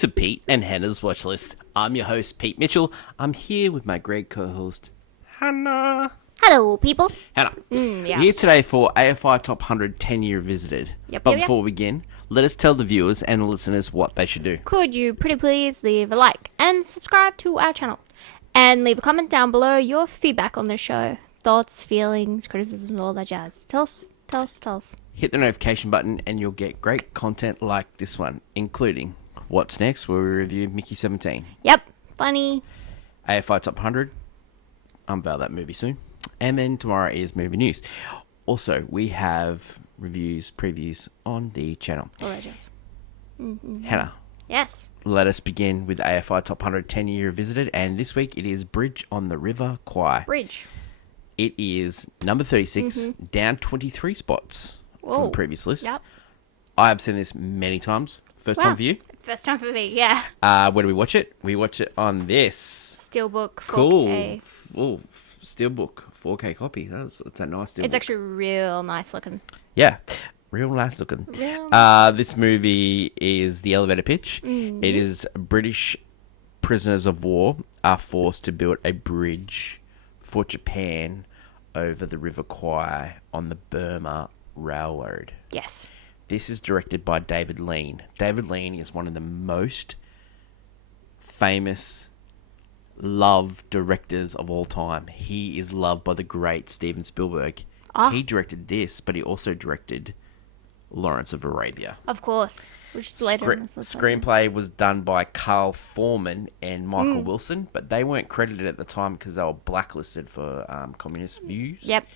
to Pete and Hannah's Watch List. I'm your host, Pete Mitchell. I'm here with my great co-host, Hannah. Hello, people. Hannah, Yeah. we're here today for AFI Top 100 10-Year Visited. Yep, But yep, yep. before we begin, let us tell the viewers and the listeners what they should do. Could you pretty please leave a like and subscribe to our channel? And leave a comment down below your feedback on the show. Thoughts, feelings, criticisms, all that jazz. Tell us. Hit the notification button and you'll get great content like this one, including What's Next, where we review Mickey 17. Yep, funny. AFI Top 100, unveil that movie soon. And then tomorrow is movie news. Also, we have reviews, previews on the channel. All that jazz. Hannah, Yes. let us begin with AFI Top 100 10-Year Visited. And this week it is Bridge on the River Kwai. Bridge. It is number 36, down 23 spots from the Whoa. previous list. Yep. I have seen this many times. First Wow. time for you. First time for me, yeah. Where do we watch it? We watch it on this. Steelbook 4K. Cool. Oh, Steelbook 4K copy. That's a nice Steelbook. It's actually real nice looking. Yeah, real nice looking. This movie is the elevator pitch. It is British prisoners of war are forced to build a bridge for Japan over the River Kwai on the Burma Railroad. Yes. This is directed by David Lean. David Lean is one of the most famous loved directors of all time. He is loved by the great Steven Spielberg. He directed this, but he also directed Lawrence of Arabia. Of course. Which is later on this list. Screenplay was done by Carl Foreman and Michael Wilson, but they weren't credited at the time because they were blacklisted for communist views. Yep.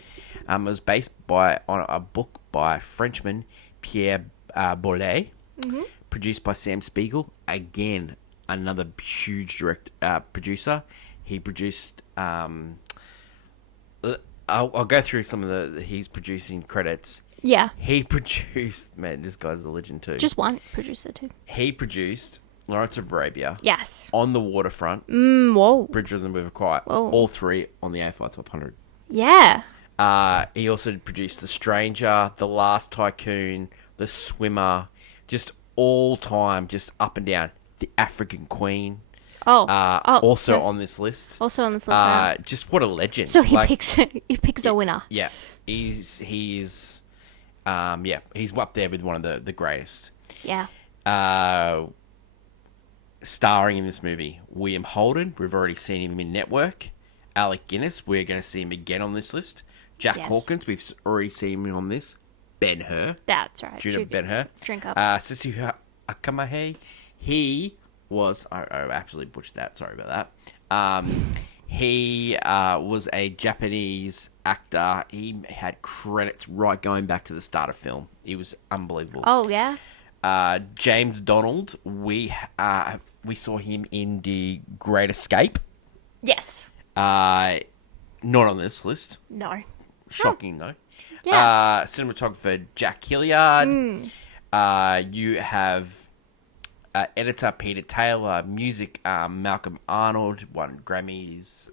It was based on a book by Frenchman Pierre Boulez, produced by Sam Spiegel. Again, another huge producer. He produced. I'll go through some of his producing credits. Yeah. He produced. Man, this guy's a legend too. Just one producer too. He produced Lawrence of Arabia. Yes. On the Waterfront. Whoa. Bridge on the River Kwai. Whoa. All three on the AFI Top 100. Yeah. He also produced The Stranger, The Last Tycoon, The Swimmer, just all time, just up and down. The African Queen. Also on this list. Also on this list. Now. Just what a legend. So he picks a winner. Yeah, he's up there with one of the greatest. Yeah. Starring in this movie, William Holden. We've already seen him in Network. Alec Guinness. We're going to see him again on this list. Jack Hawkins. We've already seen him on this. Ben-Hur. That's right. Judah Ben-Hur. Drink up. Sissy Akamahe. He was... I absolutely butchered that. Sorry about that. He was a Japanese actor. He had credits right going back to the start of film. He was unbelievable. Oh, yeah? James Donald. We saw him in The Great Escape. Yes. Not on this list. No. Shocking, though. Yeah. Cinematographer Jack Hilliard. You have editor Peter Taylor. Music Malcolm Arnold. Won Grammys,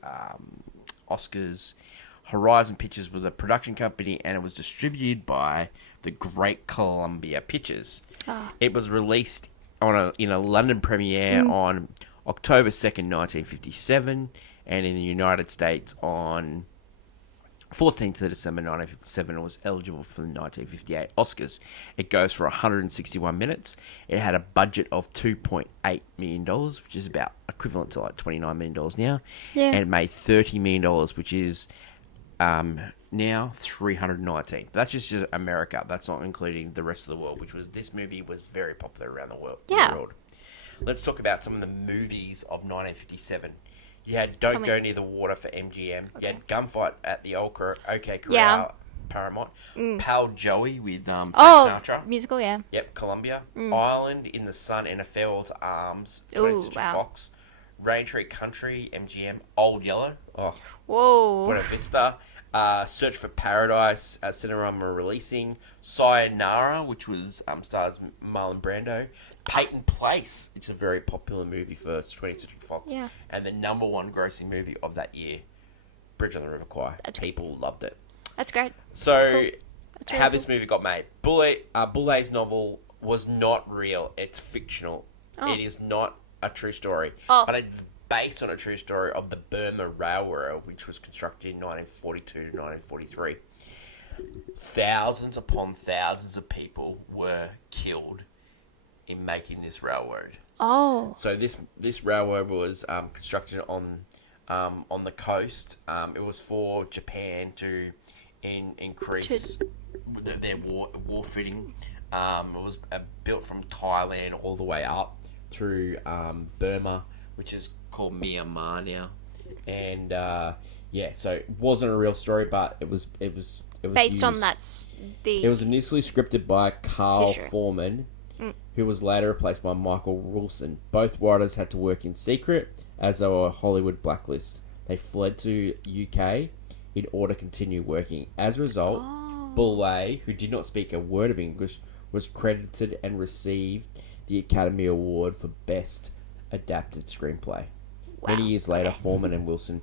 Oscars. Horizon Pictures was a production company, and it was distributed by the Great Columbia Pictures. It was released in a London premiere on October 2nd, 1957, and in the United States on 14th of December 1957. It was eligible for the 1958 Oscars. It goes for 161 minutes. It had a budget of $2.8 million, which is about equivalent to like $29 million now. Yeah. And it made $30 million, which is now 319. But that's just America. That's not including the rest of the world, this movie was very popular around the world. Yeah. Let's talk about some of the movies of 1957. You had Don't Go Near the Water for MGM. You had Gunfight at the OK Corral, Paramount. Pal Joey with Frank Sinatra. Musical, yeah. Yep, Columbia. Island in the Sun and A Farewell to Arms, 20th Century Fox. Raintree Country, MGM. Old Yellow. Oh, whoa. Buena Vista. Search for Paradise, Cinerama releasing. Sayonara, which was stars Marlon Brando. Peyton Place, which is a very popular movie for 20th Century Fox. Yeah. And the number one grossing movie of that year, Bridge on the River Kwai. People loved it. That's great. So, Cool. That's really how this movie got made. Boulet's novel was not real. It's fictional. It is not a true story, Oh. but it's based on a true story of the Burma Railroad, which was constructed in 1942 to 1943. Thousands upon thousands of people were killed in making this railroad. Oh. So this railroad was constructed on the coast. It was for Japan to increase their war footing. It was built from Thailand all the way up through Burma, which is called Myanmar now. And so it wasn't a real story, but it was Based on used. the. It was initially scripted by Carl History. Foreman, who was later replaced by Michael Wilson. Both writers had to work in secret, as they were Hollywood blacklist. They fled to UK in order to continue working. As a result, Boulay, who did not speak a word of English, was credited and received the Academy Award for Best Adapted Screenplay. Wow. Many years later, Okay. Foreman and Wilson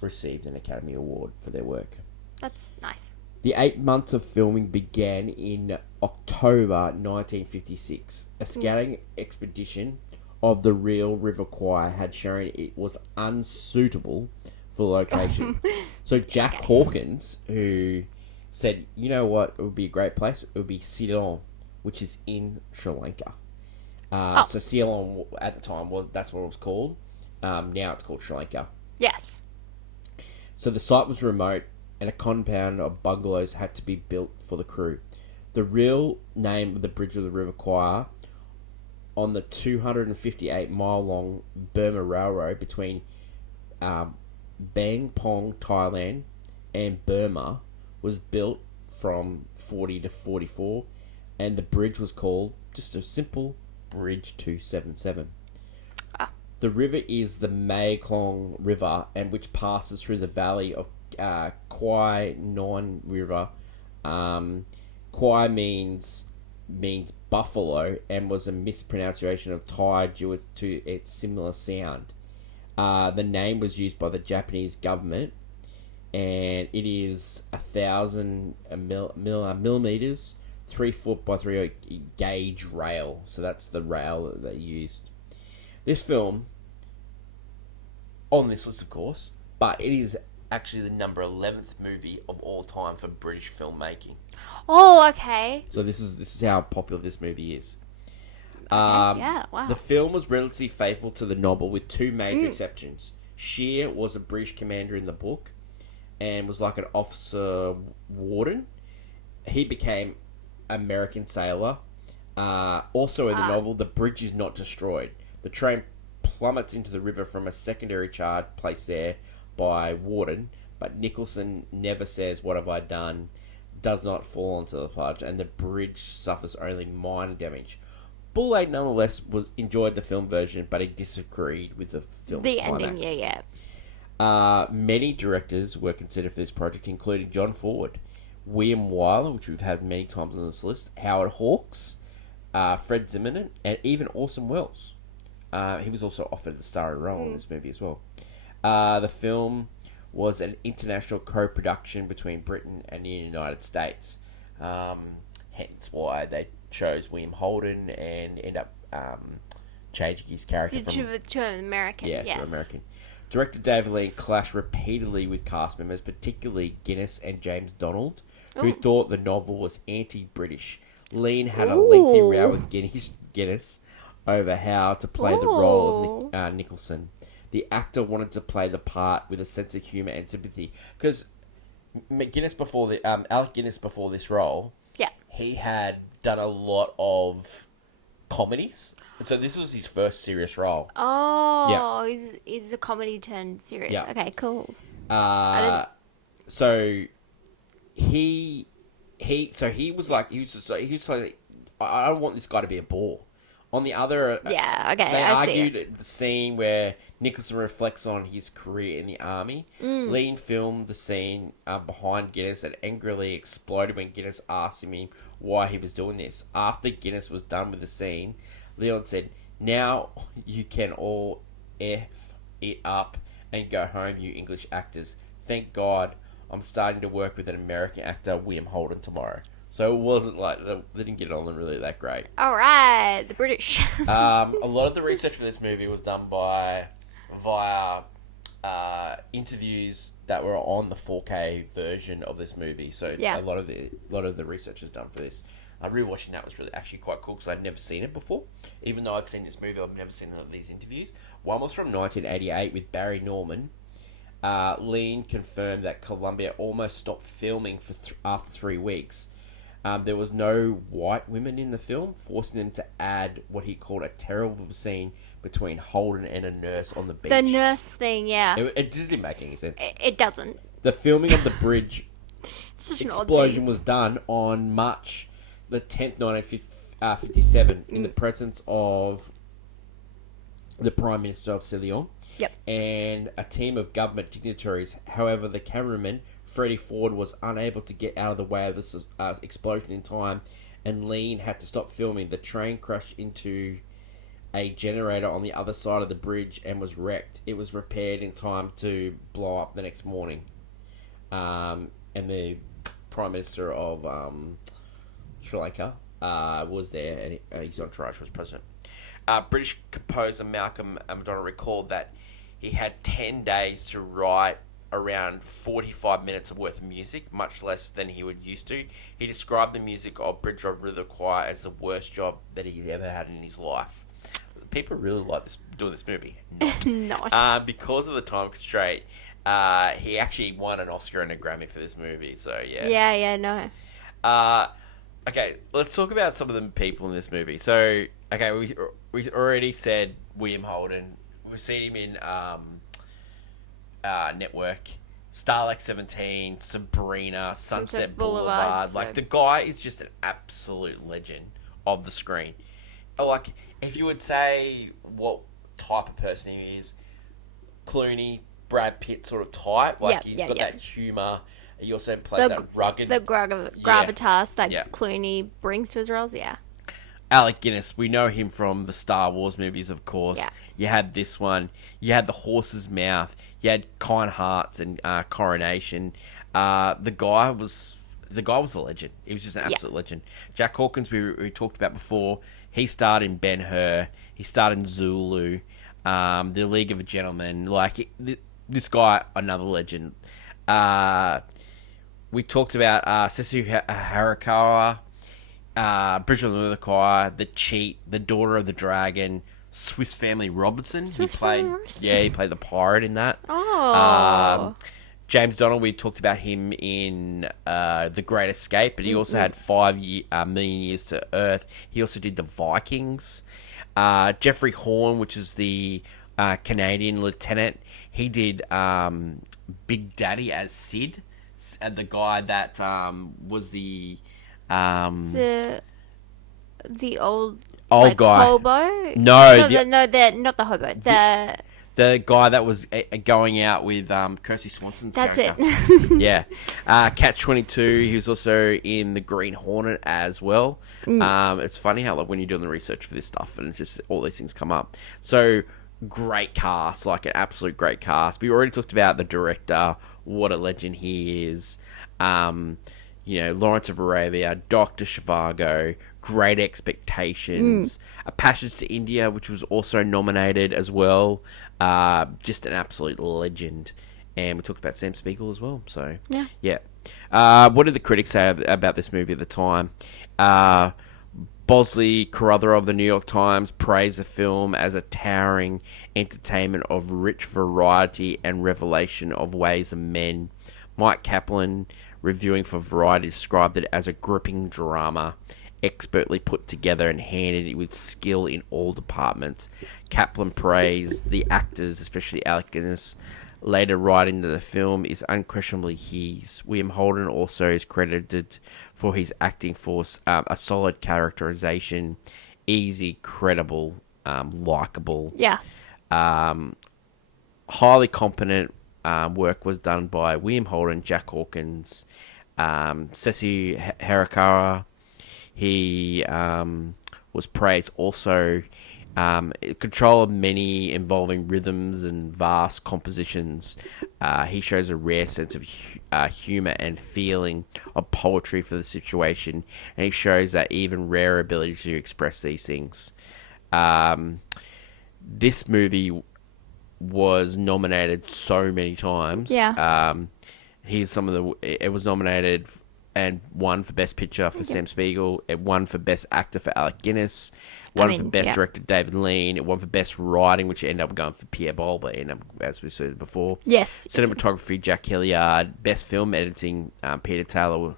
received an Academy Award for their work. That's nice. The 8 months of filming began in October 1956. A scouting expedition of the real River Kwai had shown it was unsuitable for location. So Jack Hawkins, who said, you know what, it would be a great place, it would be Ceylon, which is in Sri Lanka. So Ceylon at the time that's what it was called. Now it's called Sri Lanka. Yes. So the site was remote, and a compound of bungalows had to be built for the crew. The real name of the bridge of the River Kwai on the 258-mile-long Burma Railroad between Bang Pong, Thailand, and Burma was built from 40 to 44, and the bridge was called just a simple Bridge 277. The river is the Mekong River, and which passes through the valley of Kwai Non River. Kwai means buffalo and was a mispronunciation of Thai due to its similar sound. The name was used by the Japanese government, and it is 1,000 millimeters, 3 foot by 3 gauge rail. So that's the rail that they used. This film, on this list, of course, but it is actually the number 11th movie of all time for British filmmaking. Oh, okay. So this is how popular this movie is. Yeah, wow. The film was relatively faithful to the novel with two major exceptions. Shear was a British commander in the book and was like an officer warden. He became American sailor. Also in the novel, the bridge is not destroyed. The train plummets into the river from a secondary charge placed there by Warden, but Nicholson never says, "What have I done?" Does not fall onto the plunge, and the bridge suffers only minor damage. Boulay nonetheless enjoyed the film version, but he disagreed with the film's climax. Ending, yeah. Many directors were considered for this project, including John Ford, William Wyler, which we've had many times on this list, Howard Hawks, Fred Zimmerman, and even Orson Welles. He was also offered the starring role in this movie as well. The film was an international co-production between Britain and the United States. Hence why they chose William Holden and ended up changing his character To an American, to American. Director David Lean clashed repeatedly with cast members, particularly Guinness and James Donald, who thought the novel was anti-British. Lean had a lengthy row with Guinness over how to play the role of Nicholson. The actor wanted to play the part with a sense of humour and sympathy. Because Alec Guinness, before this role, he had done a lot of comedies. And so this was his first serious role. Oh, is a comedy turned serious. Yeah. Okay, cool. So he was like, I don't want this guy to be a bore. On the other, Okay, they I see argued the scene where Nicholson reflects on his career in the army. Lean filmed the scene behind Guinness and angrily exploded when Guinness asked him why he was doing this. After Guinness was done with the scene, Leon said, "Now you can all F it up and go home, you English actors. Thank God I'm starting to work with an American actor, William Holden, tomorrow." So it wasn't like they didn't get on really that great. All right, the British. A lot of the research for this movie was done via interviews that were on the 4K version of this movie. So Yeah. a lot of the research was done for this. Rewatching that was really actually quite cool because I'd never seen it before. Even though I'd seen this movie, I've never seen none of these interviews. One was from 1988 with Barry Norman. Lean confirmed that Columbia almost stopped filming for after 3 weeks. There was no white women in the film, forcing them to add what he called a terrible scene between Holden and a nurse on the beach. The nurse thing, yeah. It just didn't make any sense. It doesn't. The filming of the bridge It's such an odd explosion thing. was done on March the 10th, 1957, in the presence of the Prime Minister of Ceylon. Yep. And a team of government dignitaries. However, the cameraman, Freddie Ford, was unable to get out of the way of this explosion in time, and Lean had to stop filming. The train crashed into a generator on the other side of the bridge and was wrecked. It was repaired in time to blow up the next morning. And the Prime Minister of Sri Lanka was there, and his entourage was present. British composer Malcolm McDonald recalled that he had 10 days to write around 45 minutes of worth of music, much less than he would used to. He described the music of Bridge Over the Kwai as the worst job that he ever had in his life. People really like doing this movie. Not. Because of the time constraint, he actually won an Oscar and a Grammy for this movie, so yeah. Yeah, no. Okay, let's talk about some of the people in this movie. So, okay, we already said William Holden. We've seen him in Network, Starlight 17, Sabrina, Sunset Boulevard. Like, the guy is just an absolute legend of the screen. Like, if you would say what type of person he is, Clooney, Brad Pitt sort of type. Like, he's got that humour. He also plays that rugged... The gravitas that Yeah. Clooney brings to his roles, yeah. Alec Guinness, we know him from the Star Wars movies, of course. Yeah. You had this one. You had The Horse's Mouth. You had Kind Hearts and Coronation. The guy was a legend. He was just an absolute legend. Jack Hawkins, we talked about before. He starred in Ben-Hur. He starred in Zulu. The League of Gentlemen. Like, this guy, another legend. We talked about Sesu Harakawa, Bridge on the Kwai, The Cheat, The Daughter of the Dragon, Swiss Family Robinson. He played the pirate in that. Oh. James Donald, we talked about him in The Great Escape, but he also had 5 million Years to Earth. He also did The Vikings. Jeffrey Horn, which is the Canadian lieutenant, he did Big Daddy as Sid, the guy that was the old guy. Hobo? No, not the hobo. The guy that was going out with Kirsty Swanson's character. That's it. Yeah. Catch-22, he was also in The Green Hornet as well. It's funny how, like, when you're doing the research for this stuff and it's just all these things come up. So, great cast, like an absolute great cast. We already talked about the director, what a legend he is. Lawrence of Arabia, Dr. Zhivago, Great Expectations, A Passage to India, which was also nominated as well. Just an absolute legend. And we talked about Sam Spiegel as well. So, yeah. What did the critics say about this movie at the time? Bosley Carruthers of the New York Times praised the film as a towering entertainment of rich variety and revelation of ways of men. Mike Kaplan, reviewing for Variety, described it as a gripping drama, expertly put together and handled it with skill in all departments. Kaplan praised the actors, especially Alec Guinness, later writing that the film is unquestionably his. William Holden also is credited for his acting force, a solid characterization, easy, credible, likable. Yeah. Highly competent work was done by William Holden, Jack Hawkins, Sesu Harakawa. He was praised also control of many involving rhythms and vast compositions. He shows a rare sense of humor and feeling of poetry for the situation, and he shows that even rare ability to express these things. This movie was nominated so many times. Yeah. Here's some of the. It was nominated and won for Best Picture for Sam Spiegel. It won for Best Actor for Alec Guinness. Won for Best Director David Lean. It won for Best Writing, which ended up going for Pierre Bol, but ended up, as we said before. Yes. Cinematography, Jack Hilliard. Best Film Editing, Peter Taylor.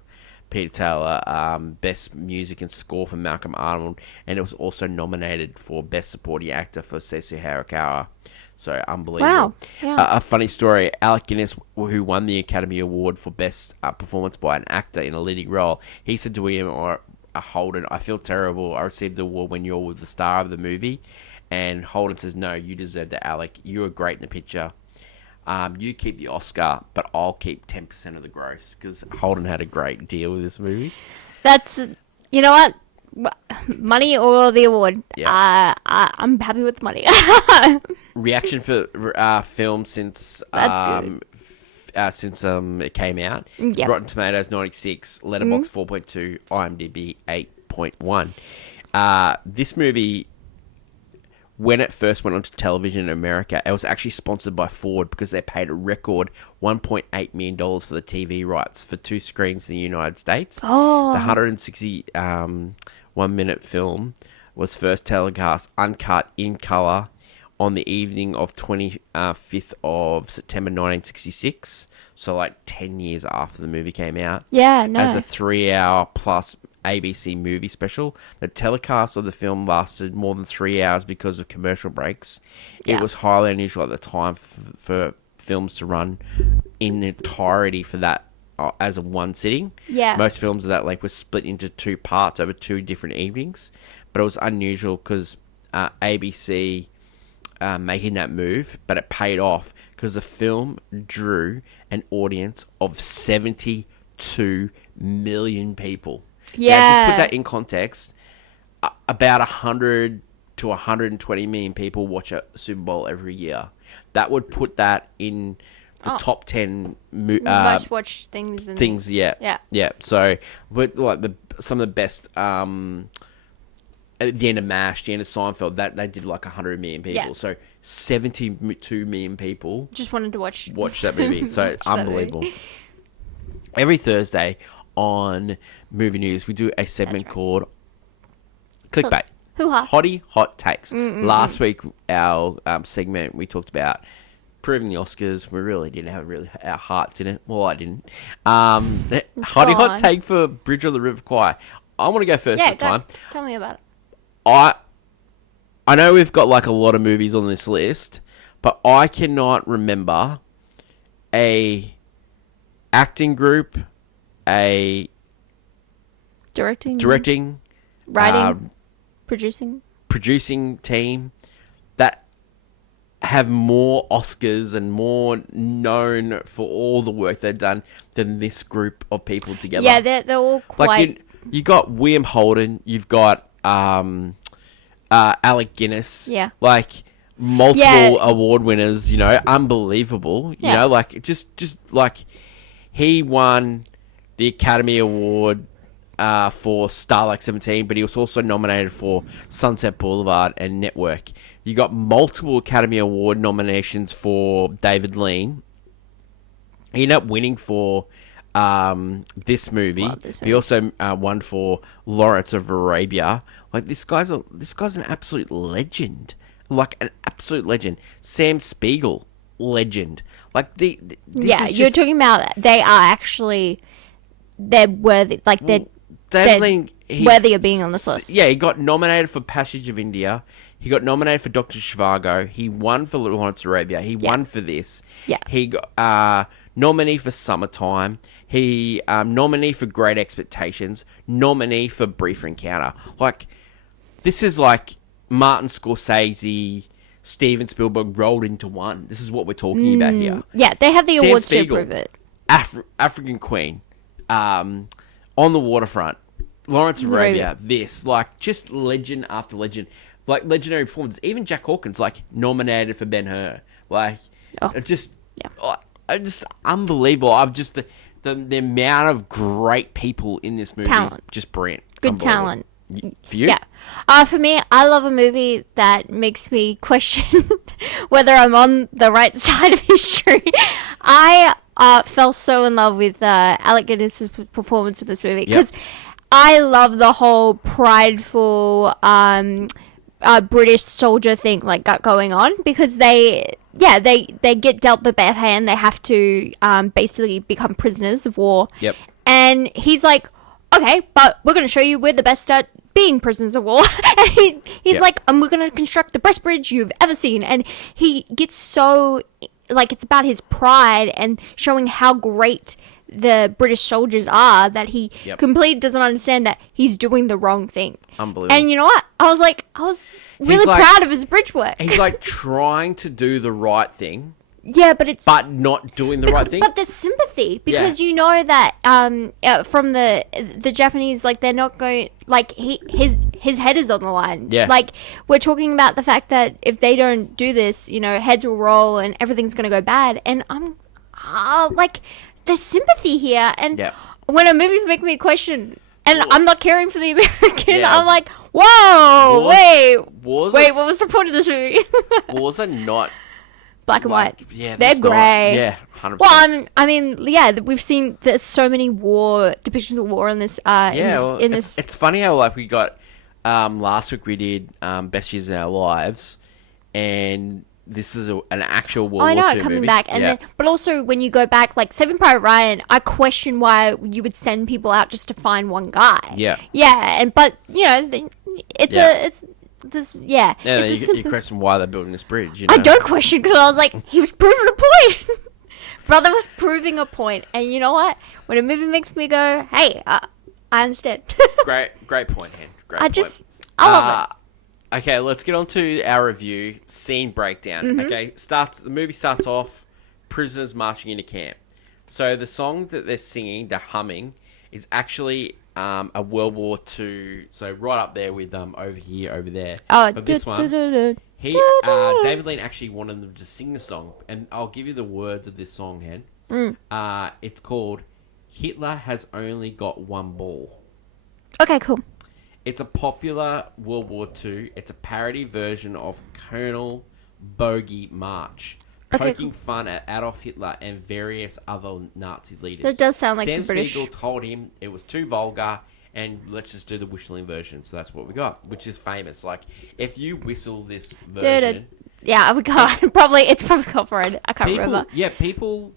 Best Music and Score for Malcolm Arnold, and it was also nominated for Best Supporting Actor for Stacey Harakawa. So unbelievable. Wow. Yeah. A funny story, Alec Guinness, who won the Academy Award for Best Performance by an Actor in a Leading Role, he said to William Holden, "I feel terrible. I received the award when you're the star of the movie." And Holden says, "No, you deserve that, Alec. You were great in the picture. You keep the Oscar, but I'll keep 10% of the gross," because Holden had a great deal with this movie. That's, you know what? Money or the award. Yeah. I'm happy with the money. Reaction for film since That's good. Since it came out. Yep. Rotten Tomatoes 96, Letterboxd 4.2, IMDb 8.1. This movie, when it first went onto television in America, it was actually sponsored by Ford because they paid a record $1.8 million for the TV rights for 2 screens in the United States. Oh. The 161-minute film was first telecast uncut in colour on the evening of 25th of September 1966. So like 10 years after the movie came out. Yeah, no. As a 3-hour plus ABC movie special. The telecast of the film lasted more than 3 hours because of commercial breaks. Yeah. It was highly unusual at the time for films to run in entirety for that as a one sitting. Yeah. Most films of that length were split into 2 parts over 2 different evenings. But it was unusual because ABC making that move, but it paid off because the film drew an audience of 72 million people. Yeah. Now, just put that in context. About 100 to 120 million people watch a Super Bowl every year. That would put that in the top 10 most watched things. Yeah. So, but like some of the best. At the end of MASH, the end of Seinfeld, that they did like 100 million people. Yeah. So 72 million people Just wanted to watch that movie. So unbelievable. Every Thursday on Movie News, we do a segment called Clickbait. Hoo-ha. Hottie Hot Takes. Last week, our segment, we talked about proving the Oscars. We really didn't have our hearts in it. Well, I didn't. Hottie Hot Take for Bridge on the River Kwai. I want to go first this time. Tell me about it. I know we've got like a lot of movies on this list, but I cannot remember a acting group, a directing, writing, producing team that have more Oscars and more known for all the work they've done than this group of people together. Yeah, they're all quite... Like you got William Holden, you've got Alec Guinness. Yeah. Like multiple award winners, you know, unbelievable. You know, like just like he won the Academy Award for Starlight 17, but he was also nominated for Sunset Boulevard and Network. You got multiple Academy Award nominations for David Lean. He ended up winning for this movie. He also won for Lawrence of Arabia. Like this guy's an absolute legend. Like an absolute legend. Sam Spiegel, legend. Like you're talking about they're worthy. Like David Lean, worthy of being on this list. Yeah, he got nominated for Passage of India. He got nominated for Dr. Zhivago. He won for Lawrence of Arabia. He won for this. Yeah. He got nominee for Summertime. He nominee for Great Expectations. Nominee for Brief Encounter. Like, this is like Martin Scorsese, Steven Spielberg rolled into one. This is what we're talking about here. Yeah, they have the Sam awards Spiegel, to prove it. African Queen. On the Waterfront. Lawrence of Arabia. This. Like, just legend after legend. like legendary performances. Even Jack Hawkins, like nominated for Ben-Hur, like just unbelievable. I've just the amount of great people in this movie, just brilliant, good talent. For you, yeah. For me, I love a movie that makes me question whether I'm on the right side of history. I fell so in love with Alec Guinness's performance in this movie because I love the whole prideful British soldier thing like got going on because they get dealt the bad hand. They have to basically become prisoners of war. Yep. And he's like, okay, but we're going to show you we're the best at being prisoners of war. And he's like, and we're going to construct the best bridge you've ever seen. And he gets so, like, it's about his pride and showing how great the British soldiers are that he completely doesn't understand that he's doing the wrong thing. Unbelievable. And you know what? I was really proud of his bridge work. He's like trying to do the right thing. Yeah, but not doing the right thing. But there's sympathy because you know that from the Japanese, like they're not going, like his head is on the line. Yeah. Like we're talking about the fact that if they don't do this, you know, heads will roll and everything's gonna go bad. And I'm like, there's sympathy here. And when a movie's making me question, and I'm not caring for the American, I'm like, whoa, wait, what was the point of this movie? Was it not? Black and white. Yeah, they're grey. Yeah, 100%. Well, I mean, we've seen there's so many depictions of war in this. In this. It's funny how like we got last week we did Best Years in Our Lives, and this is an actual World War II movie. Coming back, and then, but also when you go back, like Saving Private Ryan, I question why you would send people out just to find one guy. Yeah. Yeah, but you know, it's. You question why they're building this bridge. You know? I don't question because I was like, he was proving a point. Brother was proving a point, and you know what? When a movie makes me go, "Hey, I understand." great point, Hen. I love it. Okay, let's get on to our review. Scene breakdown. Mm-hmm. Okay, the movie starts off, prisoners marching into camp. So the song that they're singing, they're humming, is actually a World War II, so right up there with over here, over there. Oh, but this one, David Lean actually wanted them to sing the song, and I'll give you the words of this song, Hen. It's called "Hitler Has Only Got One Ball." Okay, cool. It's a popular World War II. It's a parody version of Colonel Bogey March, poking fun at Adolf Hitler and various other Nazi leaders. That does sound like Sam the British. Spiegel told him it was too vulgar, and let's just do the whistling version. So that's what we got, which is famous. Like, if you whistle this version... Yeah, we got it's probably copyrighted. I can't remember. Yeah, people...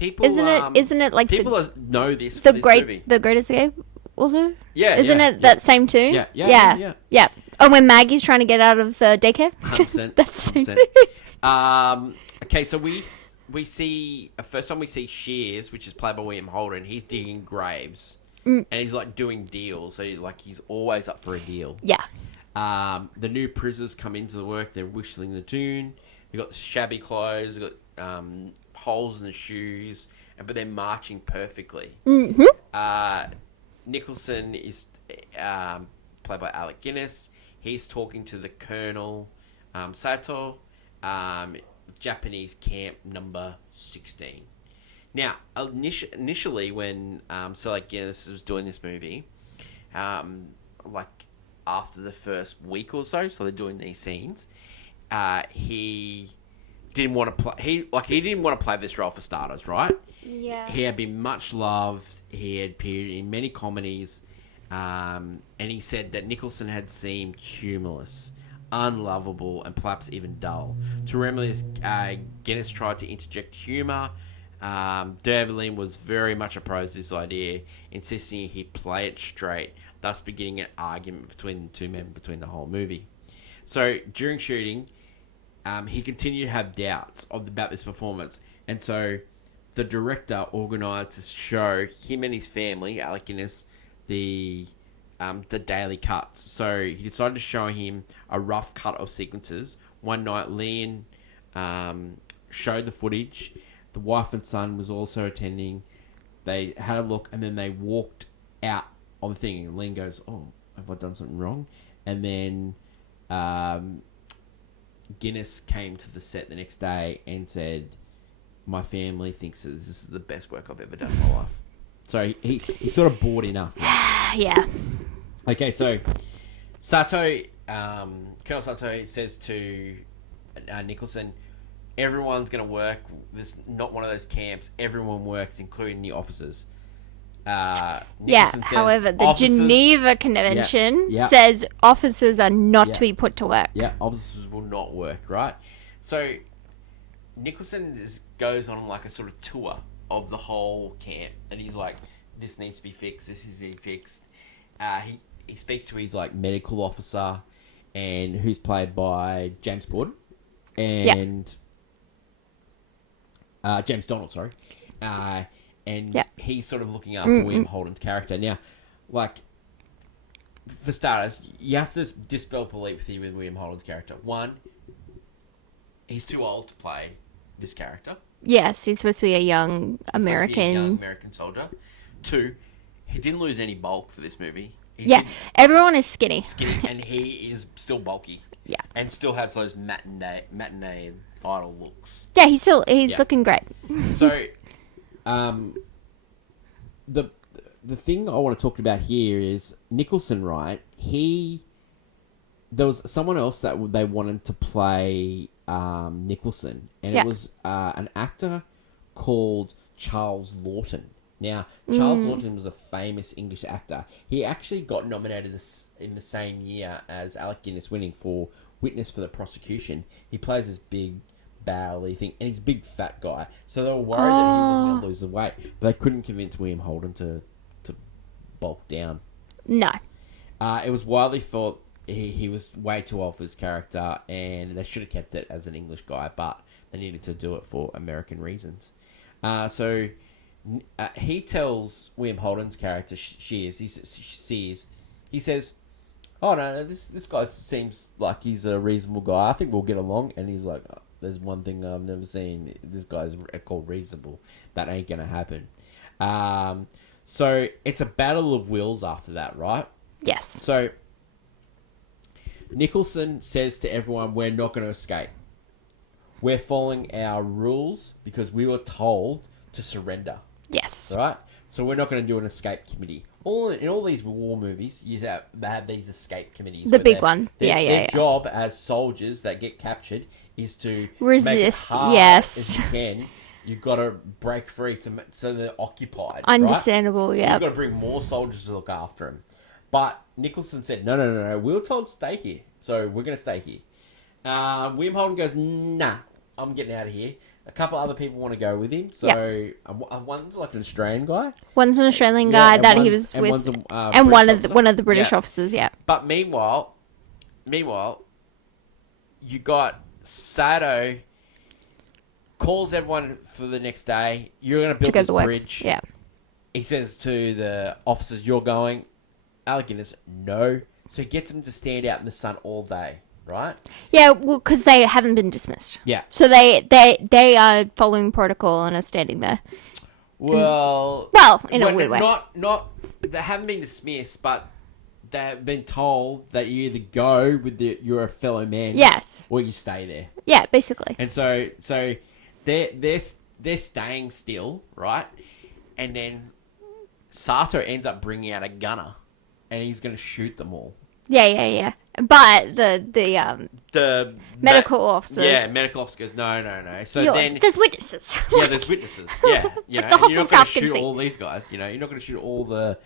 Isn't it like people know this for this movie. The Greatest Escape also? Yeah, Isn't it that same tune? Yeah. Oh, when Maggie's trying to get out of the daycare? 100%. That's the same. Okay, so we see first time we see Shears, which is played by William Holden. He's digging graves, and he's like doing deals. So he's always up for a deal. Yeah. The new prisoners come into the work. They're whistling the tune. We got shabby clothes. We got holes in the shoes, but they're marching perfectly. Mm-hmm. Nicholson is played by Alec Guinness. He's talking to the Colonel Sato. Japanese camp number 16. Now, initially when Alec Guinness was doing this movie, like after the first week or so they're doing these scenes, he didn't want to play. He didn't want to play this role for starters, right? Yeah. He had been much loved. He had appeared in many comedies, and he said that Nicholson had seemed humorless, unlovable, and perhaps even dull. To remember this, Guinness tried to interject humour. David Lean was very much opposed to this idea, insisting he play it straight, thus beginning an argument between the two men between the whole movie. So during shooting, he continued to have doubts about this performance, and so the director organised to show him and his family, Alec Guinness, the daily cuts. So he decided to show him a rough cut of sequences. One night, Lean showed the footage. The wife and son was also attending. They had a look, and then they walked out of the thing. And Lean goes, "Oh, have I done something wrong?" And then Guinness came to the set the next day and said, "My family thinks that this is the best work I've ever done in my life." So he sort of bought in after that. Yeah. Okay, so Sato, Colonel Sato says to Nicholson, "Everyone's going to work. There's not one of those camps. Everyone works, including the officers." Nicholson says, however, the Geneva Convention says officers are not to be put to work. Yeah, officers will not work, right? So Nicholson goes on like a sort of tour of the whole camp, and he's like, "This needs to be fixed. This is being fixed." He speaks to his like medical officer, and who's played by James Gordon and James Donald, sorry. And he's sort of looking after William Holden's character. Now, like, for starters, you have to dispel telepathy with William Holden's character. One, he's too old to play this character. Yes, he's supposed to be a young American soldier. Two, he didn't lose any bulk for this movie. Everyone is skinny. And he is still bulky. Yeah. And still has those matinee idol looks. Yeah, he's looking great. So, the thing I want to talk about here is Nicholson, right? There was someone else that they wanted to play Nicholson, and it was an actor called Charles Lawton. Now, Charles Lawton was a famous English actor. He actually got nominated in the same year as Alec Guinness winning for Witness for the Prosecution. He plays this big, barely thing, and he's a big fat guy. So they were worried that he was going to lose the weight, but they couldn't convince William Holden to bulk down. No. It was widely thought he was way too old for this character, and they should have kept it as an English guy, but they needed to do it for American reasons. So he tells William Holden's character, Sears, he says, "Oh no, this guy seems like he's a reasonable guy. I think we'll get along." And he's like, "Oh, there's one thing I've never seen. This guy's called reasonable. That ain't gonna happen." So it's a battle of wills after that, right? Yes. So Nicholson says to everyone, "We're not going to escape. We're following our rules because we were told to surrender." Yes. Right? So we're not going to do an escape committee. In all these war movies, they have these escape committees. The big one. Their job as soldiers that get captured is to resist. Make it hard as you can. You've got to break free so they're occupied. Understandable, right? Yeah. You've got to bring more soldiers to look after them. But Nicholson said, no. We were told to stay here, so we're going to stay here. William Holden goes, "Nah, I'm getting out of here." A couple other people want to go with him. So one's like an Australian guy. One's an Australian guy that he was with, and one of the British officers. Yeah. But meanwhile, you got Sato calls everyone for the next day. You're going to build this bridge. Yeah. He says to the officers, "You're going." Alec Guinness, no. So he gets them to stand out in the sun all day, right? Yeah, well, because they haven't been dismissed. Yeah. So they are following protocol and are standing there. Well, in a weird way. Not they haven't been dismissed, but they've been told that you either go with your fellow man, yes, or you stay there. Yeah, basically. And so they're staying still, right? And then Sato ends up bringing out a gunner, and he's going to shoot them all. Yeah. But the medical officer. Yeah, medical officer goes, no. So then there's witnesses. Yeah, there's witnesses. Yeah, you know, the you're not going to shoot all these guys. You know, you're not going to shoot all the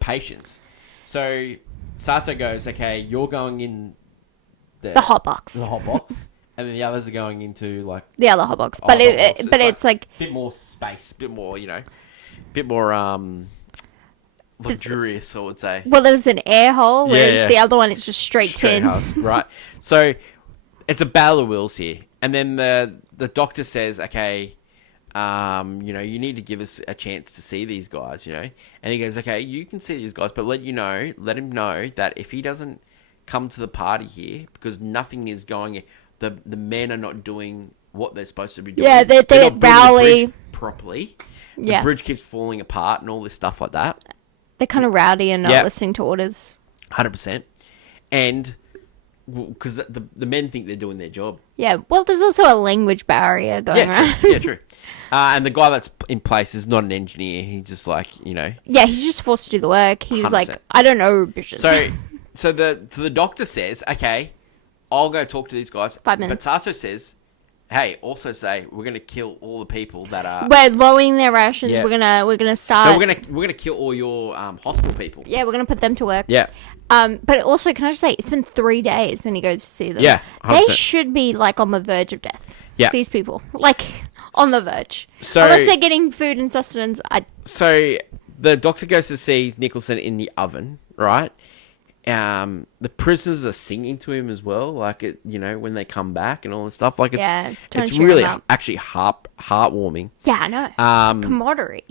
patients. So Sato goes, "Okay, you're going in the hot box." The hot box. And then the others are going into like the other hot box. But it's like a bit more space, a bit more, bit more luxurious, I would say. Well, there's an air hole, whereas the other one is just straight tin. House, right? So it's a battle of wills here. And then the doctor says, "Okay, you need to give us a chance to see these guys, And he goes, "Okay, you can see these guys, but let him know that if he doesn't come to the party here, because nothing is going, the men are not doing what they're supposed to be doing. Yeah, they rally properly. The bridge keeps falling apart and all this stuff like that. They're kind of rowdy and not listening to orders. 100%. And because the men think they're doing their job. Yeah, well, there's also a language barrier going Yeah, on. true. Yeah, true. And the guy that's in place is not an engineer. He's just like, Yeah, he's just forced to do the work. He's 100%. like, I don't know, bitches. So the doctor says, okay, I'll go talk to these guys. 5 minutes. But Sato says, hey, also say we're gonna kill all the people that are. We're lowering their rations. Yeah. We're gonna start. No, we're gonna kill all your hospital people. Yeah, we're gonna put them to work. Yeah. But also, can I just say, it's been 3 days when he goes to see them. Yeah, 100%. They should be like on the verge of death. Yeah. These people, like on the verge. So unless they're getting food and sustenance. So the doctor goes to see Nicholson in the oven, right? The prisoners are singing to him as well, like when they come back and all this stuff. Like it's really actually heartwarming. Yeah, I know. Camaraderie,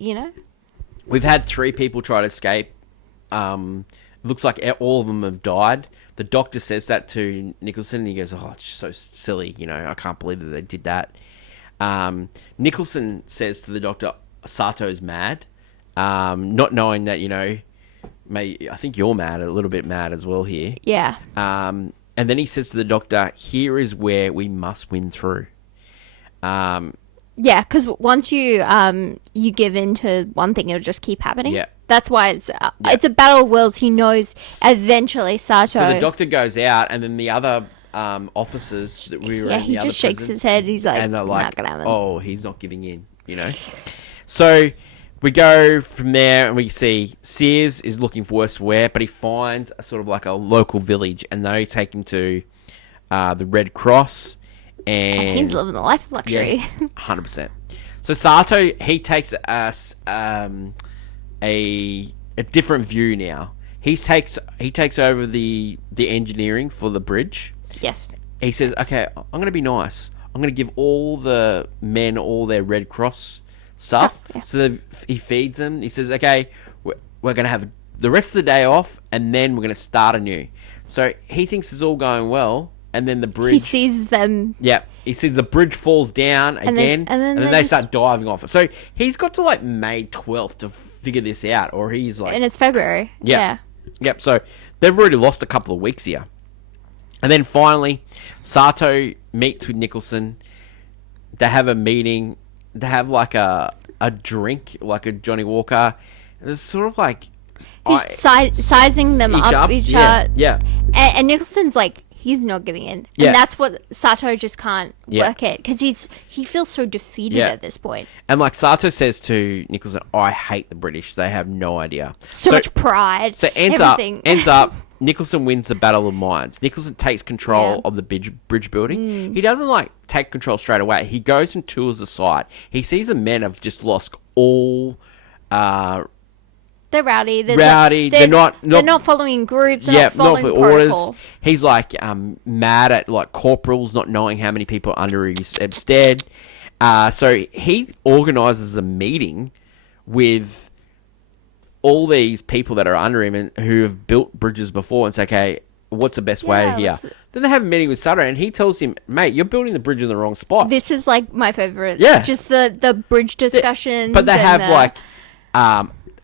We've had 3 people try to escape. Looks like all of them have died. The doctor says that to Nicholson, and he goes, "Oh, it's so silly. I can't believe that they did that." Nicholson says to the doctor, "Sato's mad," not knowing that I think you're mad, a little bit mad as well here. Yeah. And then he says to the doctor, "Here is where we must win through." Yeah, because once you give in to one thing, it'll just keep happening. Yeah. That's why it's a battle of wills. He knows eventually Sato. So the doctor goes out, and then the other officers that we were. Yeah, he just shakes his head. He's like, and they're like, not gonna happen. "Oh, he's not giving in," So we go from there, and we see Sears is looking for worse for wear, but he finds a sort of like a local village, and they take him to the Red Cross. And he's living the life of luxury. Yeah, 100%. So Sato, he takes us a different view now. He takes over the engineering for the bridge. Yes. He says, "Okay, I'm going to be nice. I'm going to give all the men all their Red Cross stuff." Yeah. So he feeds them. He says, "Okay, we're going to have the rest of the day off, and then we're going to start anew." So he thinks it's all going well. And then the bridge... He sees them... Yeah. He sees the bridge falls down again. And then they start diving off it. So he's got to like May 12th to figure this out. Or he's like... And it's February. Yeah. Yep. So they've already lost a couple of weeks here. And then finally, Sato meets with Nicholson. They have a meeting. They have like a drink, like a Johnny Walker. And it's sort of like... He's sizing them up each other. Yeah. And Nicholson's like... He's not giving in. And that's what Sato just can't work at. Because he feels so defeated at this point. And like Sato says to Nicholson, "I hate the British. They have no idea." So much pride. So ends up, Nicholson wins the Battle of Mines. Nicholson takes control of the bridge building. He doesn't like take control straight away. He goes and tours the site. He sees the men have just lost all... They're rowdy. They're not following groups. They're not following protocol. Orders. He's like mad at like corporals not knowing how many people are under his stead. So he organises a meeting with all these people that are under him and who have built bridges before and say, "Okay, what's the best way here?" Then they have a meeting with Sutter, and he tells him, "Mate, you're building the bridge in the wrong spot." This is like my favourite. Yeah, just the bridge discussions. But they have like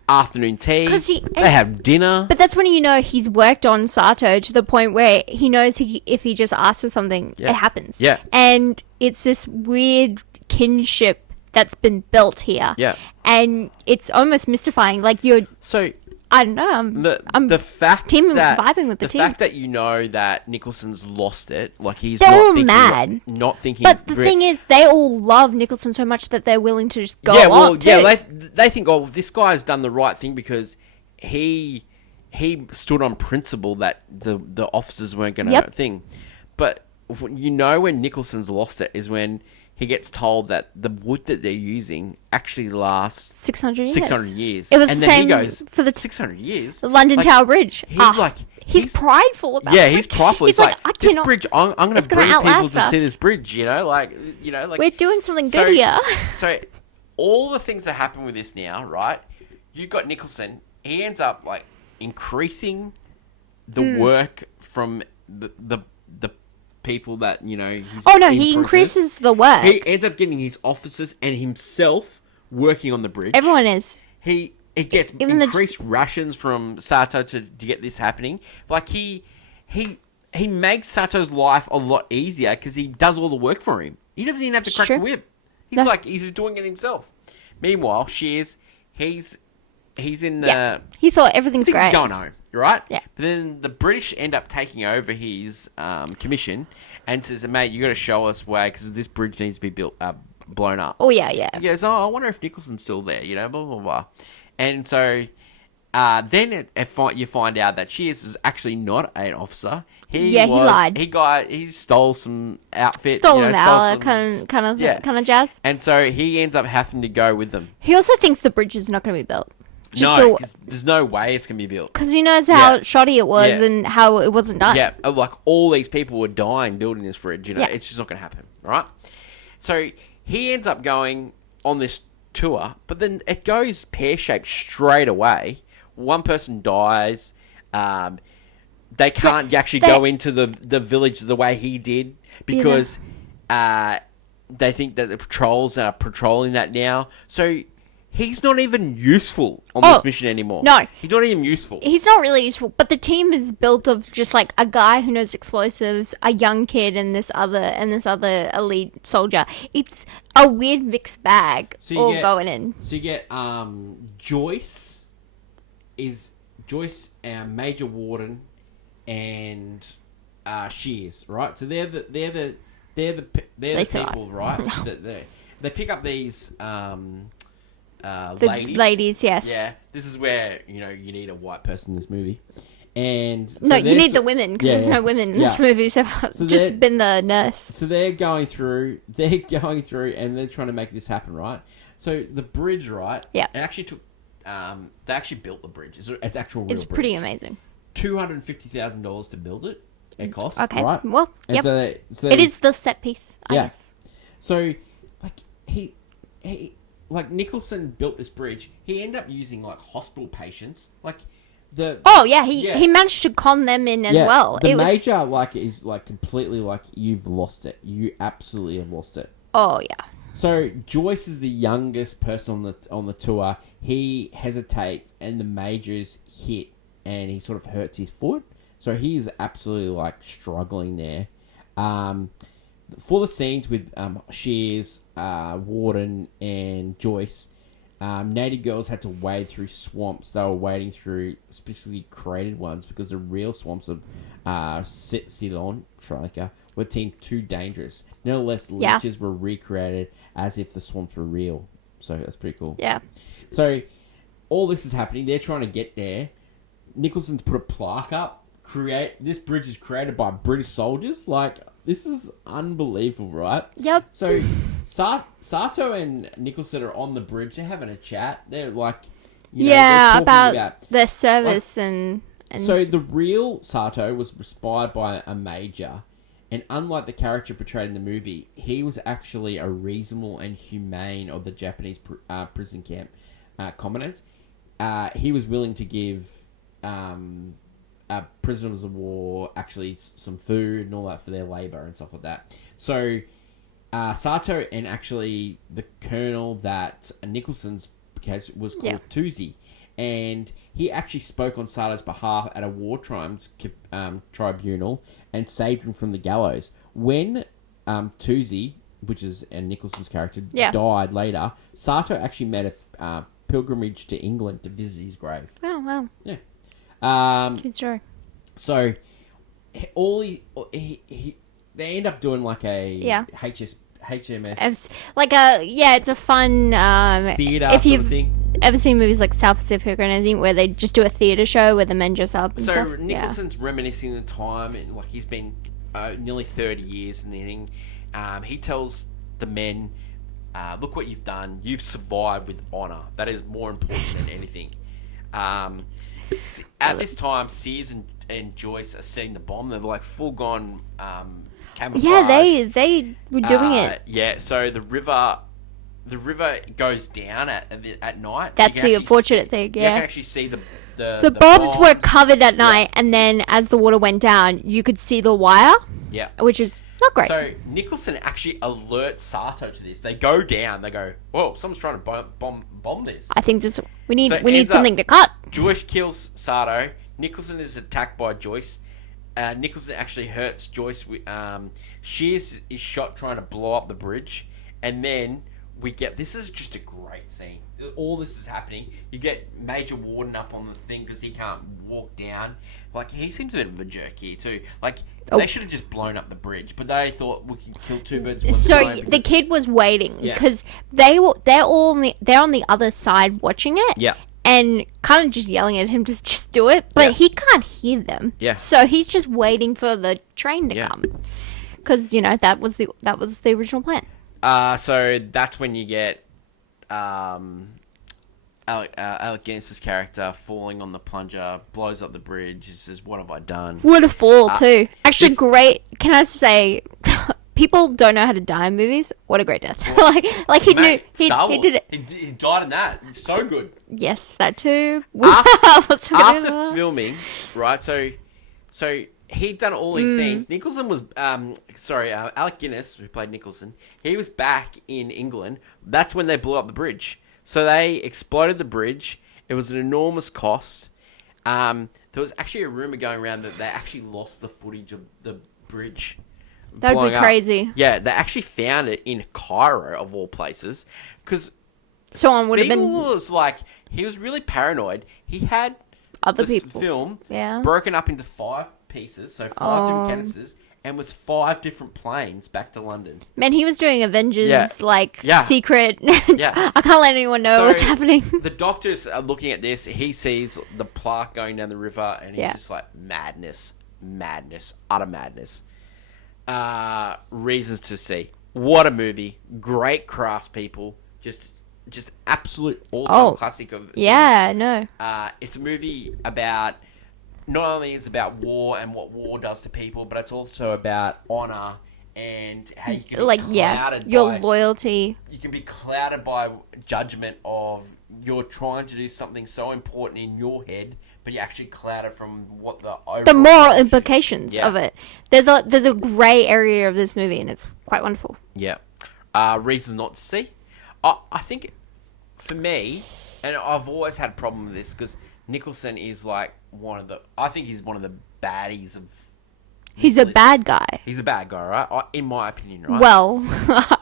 afternoon tea. They have dinner. But that's when he's worked on Sato to the point where he knows if he just asks for something, it happens. Yeah. And it's this weird kinship that's been built here. Yeah. And it's almost mystifying. Like I don't know. I'm the fact vibing with the team. The fact that that Nicholson's lost it, like he's they're not all thinking, mad. Not thinking. But the thing is, they all love Nicholson so much that they're willing to just go on too. Yeah, they think, "Oh, this guy's done the right thing because he stood on principle that the officers weren't going to thing." But when Nicholson's lost it is when he gets told that the wood that they're using actually lasts 600 years. It was and the then same he goes, for the 600 years? The London Tower Bridge. He's prideful about it. Yeah, he's prideful. He's like, this bridge, I'm going to bring people to see this bridge, like we're doing something good here. So all the things that happen with this now, right? You've got Nicholson. He ends up like increasing the work from the people that he increases the work. He ends up getting his officers and himself working on the bridge. Everyone is. He gets increased rations from Sato to get this happening. Like he he makes Sato's life a lot easier because he does all the work for him. He doesn't even have to crack the whip. He's just doing it himself. Meanwhile, he's in the... Yeah. He thought everything's great. He's going home, right? Yeah. But then the British end up taking over his commission and says, mate, you got to show us why, because this bridge needs to be built, blown up. Oh, yeah, yeah. He goes, I wonder if Nicholson's still there, blah, blah, blah. And so then you find out that Shears is actually not an officer. He lied. He stole some outfit. Stolen valor, kind of jazz. And so he ends up having to go with them. He also thinks the bridge is not going to be built. No, because there's no way it's going to be built. Because he knows how shoddy it was and how it wasn't done. Yeah, like all these people were dying building this bridge. It's just not going to happen, right? So he ends up going on this tour, but then it goes pear-shaped straight away. One person dies. They can't go into the village the way he did because they think that the patrols are patrolling that now. So he's not even useful on this mission anymore. No. He's not even useful. He's not really useful, but the team is built of just like a guy who knows explosives, a young kid, and this other elite soldier. It's a weird mixed bag going in. So you get Joyce, our Major Warden, and Shears, right? So they're the people, right? They pick up these ladies. Yes. Yeah. This is where you need a white person in this movie, and you need the women because there's no women in this movie. So just been the nurse. So they're going through, and they're trying to make this happen, right? So the bridge, right? Yeah. It actually took. They actually built the bridge. It's actual real bridge. It's pretty amazing. $250,000 to build it. It costs. Okay. Right? Well, and so it is the set piece. I guess. So, he Nicholson built this bridge. He ended up using hospital patients, he managed to con them in as well. The major is completely you've lost it. You absolutely have lost it. Oh yeah. So Joyce is the youngest person on the tour. He hesitates, and the major's hit, and he sort of hurts his foot. So he's absolutely struggling there. For the scenes with Shears, Warden, and Joyce, native girls had to wade through swamps. They were wading through specifically created ones because the real swamps of Ceylon, Sri Lanka, were deemed too dangerous. Nevertheless, leeches were recreated as if the swamps were real. So that's pretty cool. Yeah. So all this is happening. They're trying to get there. Nicholson's put a plaque up. This bridge is created by British soldiers. This is unbelievable, right? Yep. So Sato and Nicholson are on the bridge. They're having a chat. They're they're about their service and. So the real Sato was inspired by a major. And unlike the character portrayed in the movie, he was actually a reasonable and humane of the Japanese prison camp commandants. He was willing to give prisoners of war actually some food and all that for their labour and stuff like that. So Sato and actually the colonel that Nicholson's case was called Tuzi. And he actually spoke on Sato's behalf at a war crimes tribunal and saved him from the gallows. When Tuzi, which is Nicholson's character, died later, Sato actually made a pilgrimage to England to visit his grave. Oh, wow. Yeah. Good story. So, they end up doing a HMS. It's a fun theatre if sort of thing. Ever seen movies like South Pacific or anything where they just do a theatre show where the men dress up and stuff? So Nicholson's reminiscing the time, and he's been nearly 30 years and anything. He tells the men, look what you've done. You've survived with honour. That is more important than anything. At this time, Sears and Joyce are setting the bomb. They're full-gone camouflage. Yeah, they were doing it. Yeah, so the river goes down at night. That's the unfortunate thing, You can actually see the bombs were covered at night, and then as the water went down, you could see the wire. Yeah. Which is not great. So Nicholson actually alerts Sato to this. They go down. They go, whoa, someone's trying to bomb this. I think we need something to cut. Joyce kills Sato. Nicholson is attacked by Joyce. Nicholson actually hurts Joyce. She is shot trying to blow up the bridge, and then we get. This is just a great scene. All this is happening. You get Major Warden up on the thing because he can't walk down. Like, he seems a bit of a jerk here too. Like, they should have just blown up the bridge, but they thought we can kill two birds with one stone. So the kid was waiting because they're on the other side watching it. Yeah. And kind of just yelling at him, just do it. But he can't hear them. Yeah. So he's just waiting for the train to come. Because, that was the original plan. So that's when you get Alec Guinness's character falling on the plunger, blows up the bridge. He says, "What have I done?" What a fall, too. Actually, great. Can I say... People don't know how to die in movies. What a great death! like he knew he did it. He died in that. It's so good. Yes, that too. After filming, right? So he'd done all these scenes. Nicholson was Alec Guinness, who played Nicholson. He was back in England. That's when they blew up the bridge. So they exploded the bridge. It was an enormous cost. There was actually a rumor going around that they actually lost the footage of the bridge. That'd be crazy. Yeah, they actually found it in Cairo, of all places, because someone would have been. Was like, he was really paranoid. He had other people film broken up into 5 pieces, so 5 different canisters, and was 5 different planes back to London. Man, he was doing Avengers secret. Yeah, I can't let anyone know what's happening. The doctors are looking at this. He sees the plaque going down the river, and he's just like, madness, utter madness. Reasons to see. What a movie. Great craftspeople. Just absolute all-time classic of... it's a movie about... Not only is it about war and what war does to people, but it's also about honour and how you can be clouded your loyalty. You can be clouded by judgment of you're trying to do something so important in your head, but you're actually clouded from what the moral implications of it. There's a grey area of this movie, and it's quite wonderful. Yeah. Reasons not to see. I think, for me, and I've always had a problem with this, because Nicholson is like I think he's one of the baddies of... He's a bad guy. He's a bad guy, right? In my opinion, right? Well,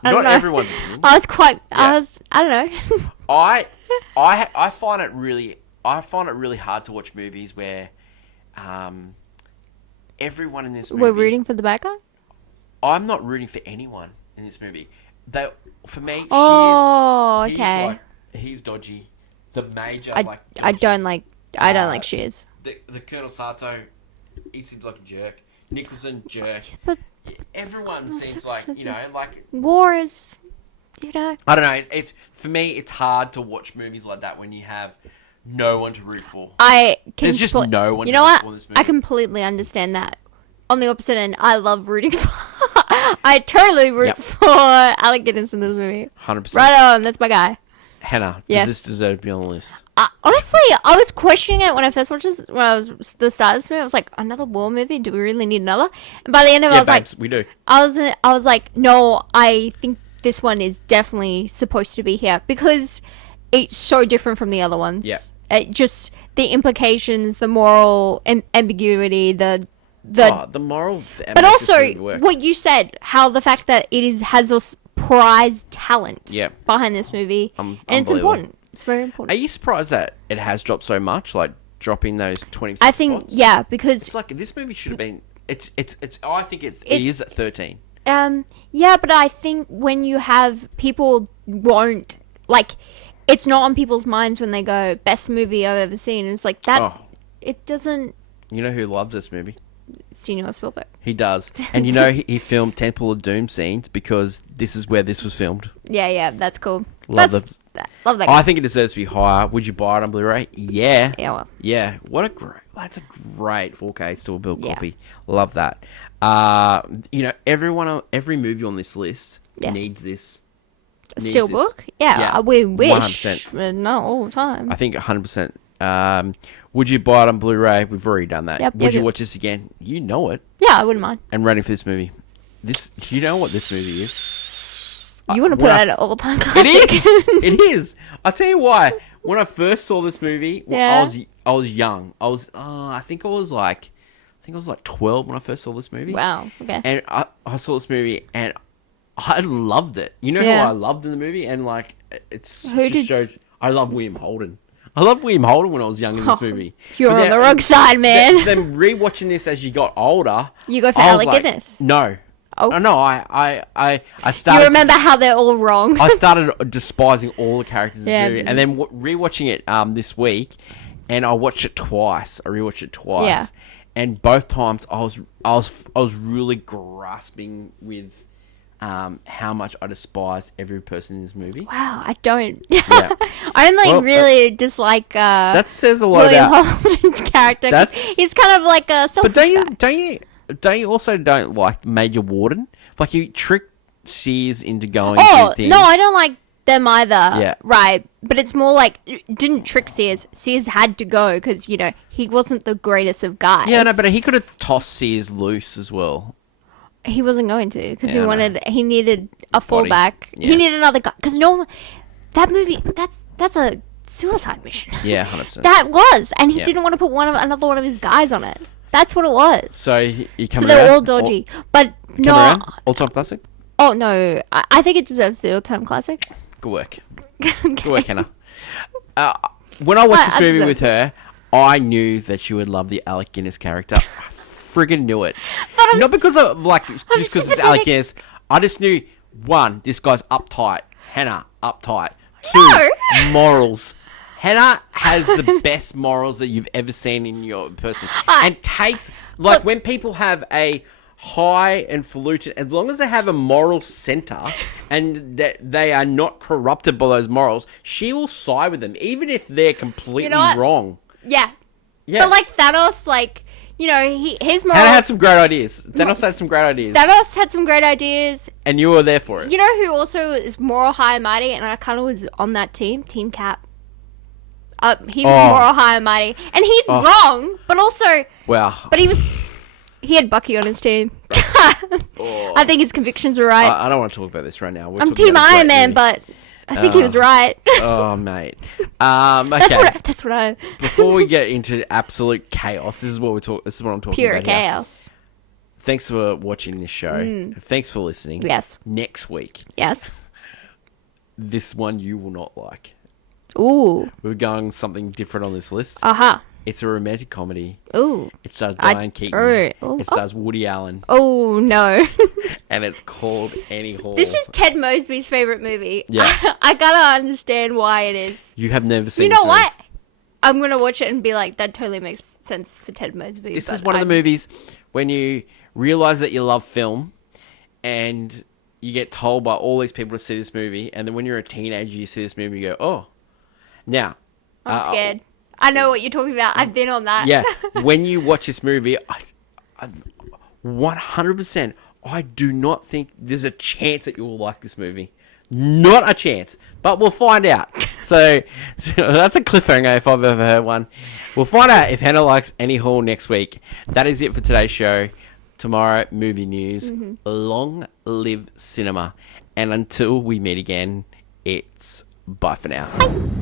not everyone's opinion. I don't know. I find it really hard to watch movies where everyone in this movie... We're rooting for the bad guy? I'm not rooting for anyone in this movie. For me, okay. He's dodgy. The Major, I don't like Shears. The Colonel Sato, he seems like a jerk. Nicholson, jerk. But everyone seems like, war is, I don't know. For me, it's hard to watch movies like that when you have no one to root for. There's just no one to root for in this movie. I completely understand that. On the opposite end, I love rooting for... I totally root for Alec Guinness in this movie. 100%. Right on, that's my guy. Hannah, does this deserve to be on the list? Honestly, I was questioning it when I first watched this. When I was the start of this movie, I was like, another war movie? Do we really need another? And by the end of it, I was like, we do. I was like, no, I think this one is definitely supposed to be here because it's so different from the other ones. Yeah. Just the implications, the moral ambiguity, the moral, but also what you said, how the fact that it has this prized talent behind this movie, and it's important. It's very important. Are you surprised that it has dropped so much, like dropping those 20%? I think spots? Because it's like this movie should have been. It's. I think it is at 13. But I think when you have people won't like, it's not on people's minds when they go best movie I've ever seen. It's like it doesn't. You know who loves this movie? Steven Spielberg. He does. And he filmed Temple of Doom scenes because this is where this was filmed. Yeah, that's cool. Love that guy. I think it deserves to be higher. Would you buy it on Blu-ray? Yeah. Yeah, well. Yeah. That's a great 4K Steelbook copy. Love that. Every movie on this list needs this. Steelbook? Yeah, we wish. 100%. But not all the time. I think 100%. Would you buy it on Blu-ray? We've already done that. Yep, would you watch this again? You know it. Yeah, I wouldn't mind. And rating for this movie. You know what this movie is? You want to put that at all-time classic? It is. I'll tell you why. When I first saw this movie, I was young. I think I was like think I was like 12 when I first saw this movie. Wow. Okay. And I saw this movie and I loved it. You know who I loved in the movie? And like, shows. I love William Holden. I loved William Holden when I was young in this movie. You're on the wrong side, man. Then rewatching this as you got older, you go for Alec Guinness. No. Oh no! I started. You remember how they're all wrong? I started despising all the characters in this movie, and then rewatching it this week, and I watched it twice. I rewatched it twice, and both times I was really grasping with how much I despise every person in this movie. Wow, I don't. I only really dislike. That says a lot William about Holden's character. He's kind of like a selfish guy. Don't you also don't like Major Warden? Like, you trick Sears into going to things. No, I don't like them either. Yeah. Right. But it's more like, didn't trick Sears. Sears had to go because, you know, he wasn't the greatest of guys. Yeah, no, but he could have tossed Sears loose as well. He wasn't going to because he needed a fallback. Yeah. He needed another guy. Because that movie, that's a suicide mission. Yeah, 100%. That was. And he didn't want to put another one of his guys on it. That's what it was. So you come around? So they're all dodgy. But no. All-time classic? Oh, no. I think it deserves the all-time classic. Good work. Good work, Hannah. When I watched this movie with her, I knew that she would love the Alec Guinness character. I friggin' knew it. Not because of, like, just because it's Alec Guinness. I just knew, one, this guy's uptight. Hannah, uptight. Two, morals. Hannah has the best morals that you've ever seen in your person. And takes, like, when people have a high and falutin, as long as they have a moral center and that they are not corrupted by those morals, she will side with them, even if they're completely wrong. Yeah. But, like, Thanos, like, you know, his morals... Hannah had some great ideas. Thanos had some great ideas. Thanos had some great ideas. And you were there for it. You know who also is moral high and mighty, and I kind of was on that team? Team Cap. He was moral high and mighty. And he's wrong, but also... Wow. But he had Bucky on his team. I think his convictions were right. I don't want to talk about this right now. I'm Team Iron Man, but I think he was right. Oh, mate. Okay. That's what I... Before we get into absolute chaos, this is what I'm talking Pure about chaos. Here. Thanks for watching this show. Thanks for listening. Yes. Next week. Yes. This one you will not like. Ooh. We're going something different on this list. Uh-huh. It's a romantic comedy. Ooh. It stars Diane Keaton. It stars Woody Allen. Oh, no. And it's called Annie Hall. This is Ted Mosby's favorite movie. Yeah. I gotta understand why it is. You have never seen it. You know what? I'm gonna watch it and be like, that totally makes sense for Ted Mosby. This is one of the movies when you realize that you love film and you get told by all these people to see this movie, and then when you're a teenager, you see this movie and you go, oh. Now... I'm scared. I know what you're talking about. I've been on that. Yeah. When you watch this movie, 100%, I do not think there's a chance that you will like this movie. Not a chance. But we'll find out. So that's a cliffhanger if I've ever heard one. We'll find out if Hannah likes Annie Hall next week. That is it for today's show. Tomorrow, movie news. Mm-hmm. Long live cinema. And until we meet again, it's bye for now. Bye.